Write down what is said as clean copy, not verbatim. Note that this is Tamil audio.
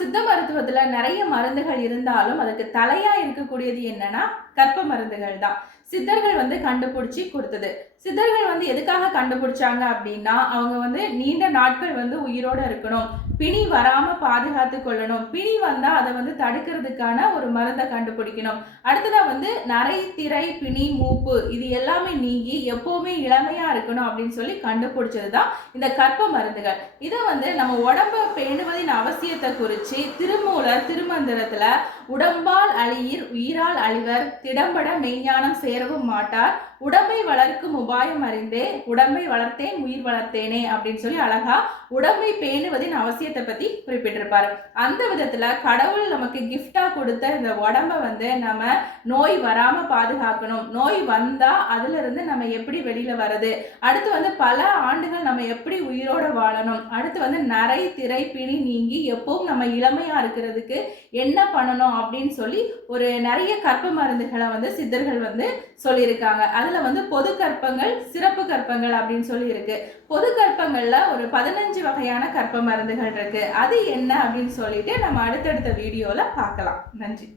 சித்த மருத்துவத்துல நிறைய மருந்துகள் இருந்தாலும் அதுக்கு தலையா இருக்கக்கூடியது என்னன்னா கற்ப மருந்துகள் தான். சித்தர்கள் கண்டுபிடிச்சி கொடுத்தது. சித்தர்கள் எதுக்காக கண்டுபிடிச்சாங்க அப்படின்னா, அவங்க நீண்ட நாட்கள் உயிரோட இருக்கணும், பிணி வராம பாதுகாத்து கொள்ளணும், பிணி வந்தா அதை தடுக்கிறதுக்கான ஒரு மருந்தை கண்டுபிடிக்கணும், அடுத்ததா நரை திரை பிணி மூப்பு இது எல்லாமே நீங்கி எப்பவுமே இளமையா இருக்கணும் அப்படின்னு சொல்லி கண்டுபிடிச்சதுதான் இந்த கற்ப மருந்துகள். இதை நம்ம உடம்ப பேணுவதின் அவசியத்தை குறிச்சு திருமூலர் திருமந்திரத்துல உடம்பால் அழியீர் உயிரால் அழிவர் திடம்பட மெய்ஞானம் சேரவும் மாட்டார் உடம்பை வளர்க்கும் உபாயம் அறிந்தே உடம்பை வளர்த்தேன் உயிர் வளர்த்தேனே அப்படின்னு சொல்லி அழகா உடம்பை பேணுவதின் அவசியத்தை பத்தி குறிப்பிட்டிருப்பாரு. அந்த விதத்துல கடவுள் நமக்கு கிஃப்டா கொடுத்த இந்த உடம்ப நம்ம நோய் வராம பாதுகாக்கணும், நோய் வந்தா அதுல இருந்து நம்ம எப்படி வெளியில வர்றது, அடுத்து பல ஆண்டுகள் நம்ம எப்படி உயிரோட வாழணும், அடுத்து நரை திரை பிணி நீங்கி எப்பவும் நம்ம இளமையா இருக்கிறதுக்கு என்ன பண்ணணும் அப்படின்னு சொல்லி ஒரு நிறைய கற்ப மருந்துகளை சித்தர்கள் சொல்லியிருக்காங்க. அதுல பொது கற்பங்கள் சிறப்பு கற்பங்கள் அப்படின்னு சொல்லி இருக்கு. பொது கற்பங்கள்ல ஒரு 15 வகையான கற்ப மருந்துகள் இருக்கு. அது என்ன அப்படின்னு சொல்லிட்டு நம்ம அடுத்தடுத்த வீடியோல பார்க்கலாம். நன்றி.